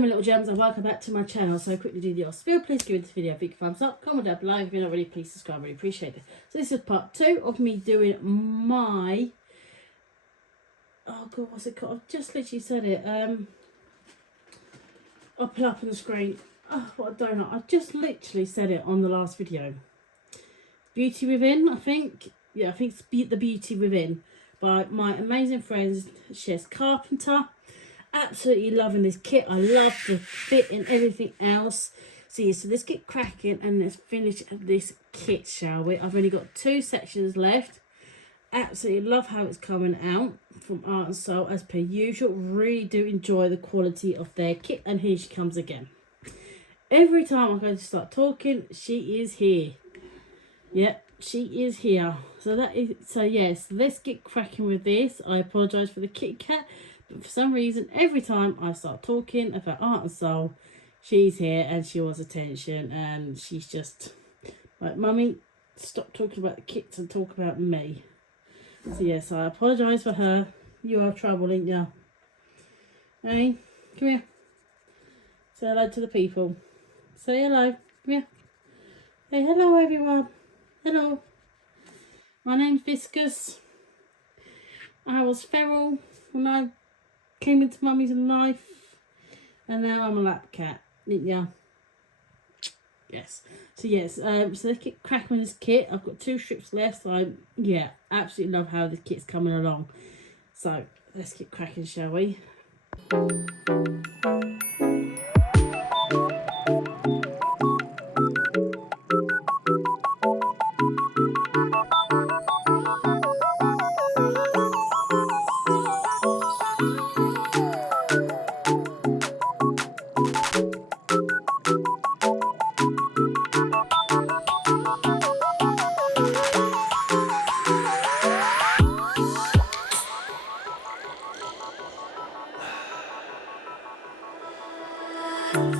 my little gems and welcome back to my channel. So quickly do the odd spiel. Please give this video a big thumbs up, comment down below if you're not already, please subscribe, I really appreciate it. So this is part 2 of me doing my, oh god, what's it called? I've just literally said it. I'll put it up on the screen. Oh, what a donut. I just literally said it on the last video. Beauty Within, I think. Yeah, I think it's The Beauty Within by my amazing friend Cheryl Carpenter. Absolutely loving this kit. I love the fit and everything else. So yeah, so let's get cracking and let's finish this kit, shall we? I've only got 2 sections left. Absolutely love how it's coming out from Art and Soul as per usual. Really do enjoy the quality of their kit. And here she comes again. Every time I'm going to start talking, she is here. Yep, she is here. So that is, so yes, let's get cracking with this. I apologise for the Kit Kat. But for some reason, every time I start talking about Art and Soul, she's here and she wants attention. And she's just like, Mummy, stop talking about the kits and talk about me. So yes, I apologise for her. You are trouble, ain't you? Hey, come here. Say hello to the people. Say hello. Come here. Hey, hello everyone. Hello. My name's Viscous. I was feral when I came into Mummy's life, and now I'm a lap cat, didn't ya? Yes. So yes, so let's get cracking with this kit. I've got 2 strips left, so yeah, absolutely love how this kit's coming along. So let's get cracking, shall we?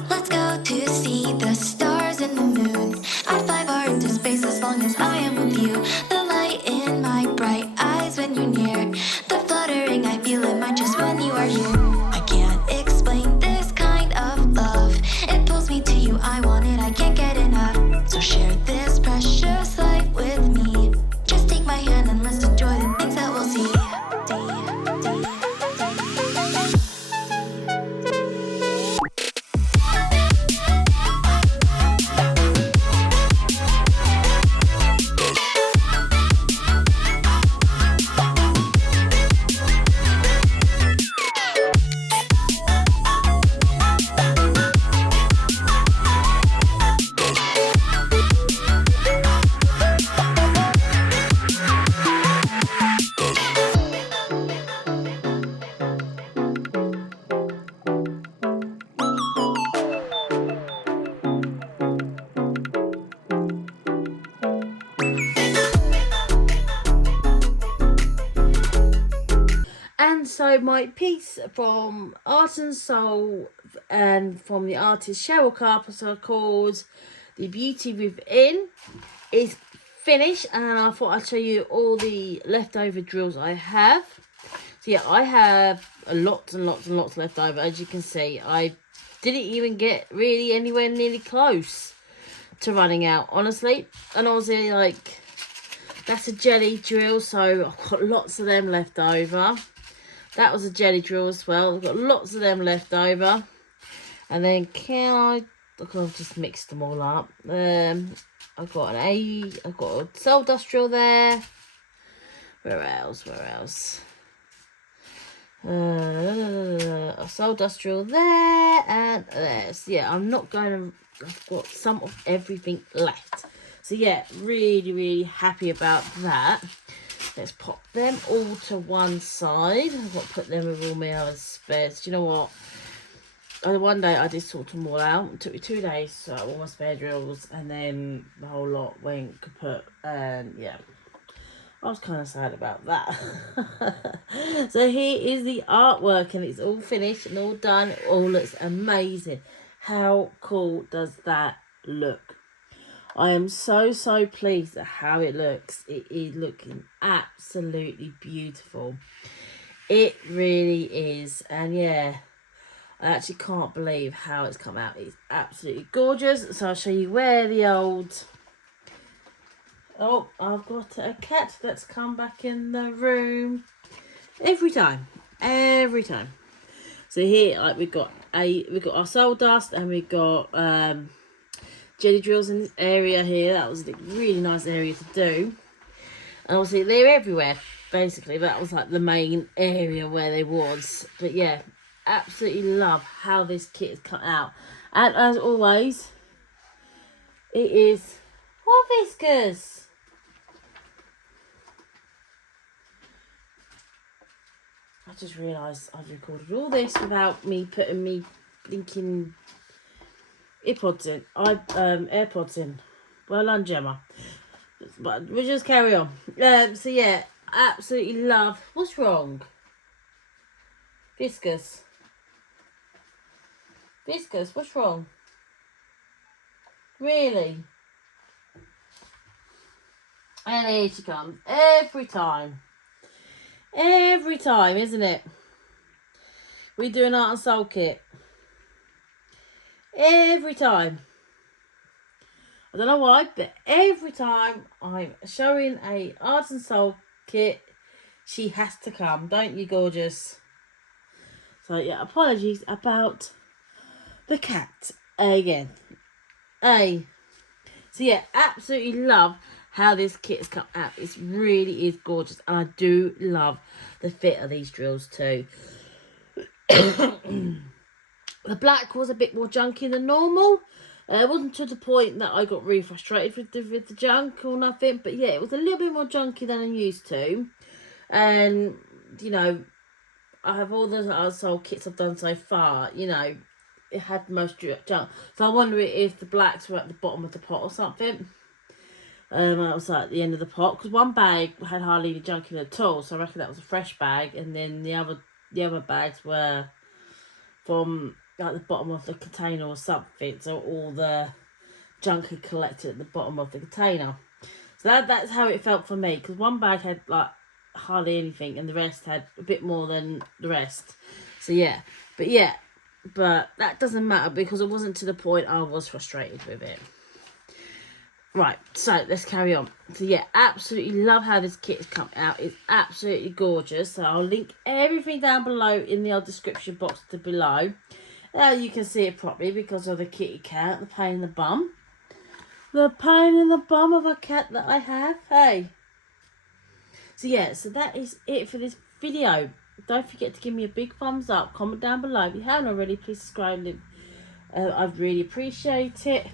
Let's go to see the stars and the moon. I'd fly far into space as long as I am with you. The light in my bright eyes when you're near. The fluttering I feel in my chest when you are here. I can't explain this kind of love. It pulls me to you, I want it, I can't get enough. So share this precious life with me. Just take my hand and let's enjoy the things that we'll see. So my piece from Art and Soul and from the artist Cheryl Carpenter called The Beauty Within is finished, and I thought I'd show you all the leftover drills I have. So yeah, I have lots and lots and lots left over. As you can see, I didn't even get really anywhere nearly close to running out, honestly. And obviously, like, that's a jelly drill, so I've got lots of them left over. That was a jelly drill as well. I've got lots of them left over. And then look, I've just mixed them all up. I've got I've got a soul dust drill there. Where else? A soul dust drill there and there. So yeah, I've got some of everything left. So yeah, really, really happy about that. Let's pop them all to one side. I've got to put them with all my other spares. Do you know what? One day I did sort them all out. It took me 2 days, so all my spare drills, and then the whole lot went kaput. And yeah, I was kind of sad about that. So here is the artwork, and it's all finished and all done. It all looks amazing. How cool does that look? I am so pleased at how it looks. It is looking absolutely beautiful. It really is. And yeah, I actually can't believe how it's come out. It's absolutely gorgeous. So I'll show you where the old... Oh, I've got a cat that's come back in the room. Every time. So here, like, we've got our soul dust, and we've got jelly drills in this area here. That was a really nice area to do. And obviously they're everywhere, basically. That was like the main area where they was. But yeah, absolutely love how this kit is cut out. And as always, it is viscous. I just realised I've recorded all this without me putting me blinking AirPods in. Well done, Gemma. But we'll just carry on. So yeah, absolutely love. What's wrong? Viscous, what's wrong? Really? And here she comes. Every time, isn't it? We do an art and soul kit. Every time. I don't know why, but every time I'm showing a art and soul kit, she has to come. Don't you, gorgeous? So yeah, apologies about the cat again. So yeah, absolutely love how this kit has come out. It really is gorgeous, and I do love the fit of these drills too. The black was a bit more junky than normal. It wasn't to the point that I got really frustrated with the junk or nothing, but yeah, it was a little bit more junky than I'm used to. And you know, I have all the other soul kits I've done so far, you know, it had most junk. So I wonder if the blacks were at the bottom of the pot or something. I was like at the end of the pot, because one bag had hardly any junk in it at all, so I reckon that was a fresh bag, and then the other bags were from like the bottom of the container or something, so all the junk had collected at the bottom of the container. So that's how it felt for me, because one bag had like hardly anything and the rest had a bit more than the rest. So yeah, but that doesn't matter, because it wasn't to the point I was frustrated with it. Right, so let's carry on. So yeah, absolutely love how this kit has come out. It's absolutely gorgeous. So I'll link everything down below in the old description box below. Now you can see it properly because of the kitty cat, the pain in the bum. The pain in the bum of a cat that I have, hey. So yeah, so that is it for this video. Don't forget to give me a big thumbs up, comment down below. If you haven't already, please subscribe. I'd really appreciate it.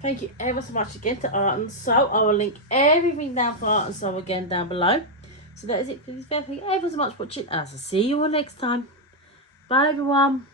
Thank you ever so much again to Art and Soul. I will link everything down for Art and Soul again down below. So that is it for this video. Thank you ever so much for watching. I'll see you all next time. Bye everyone.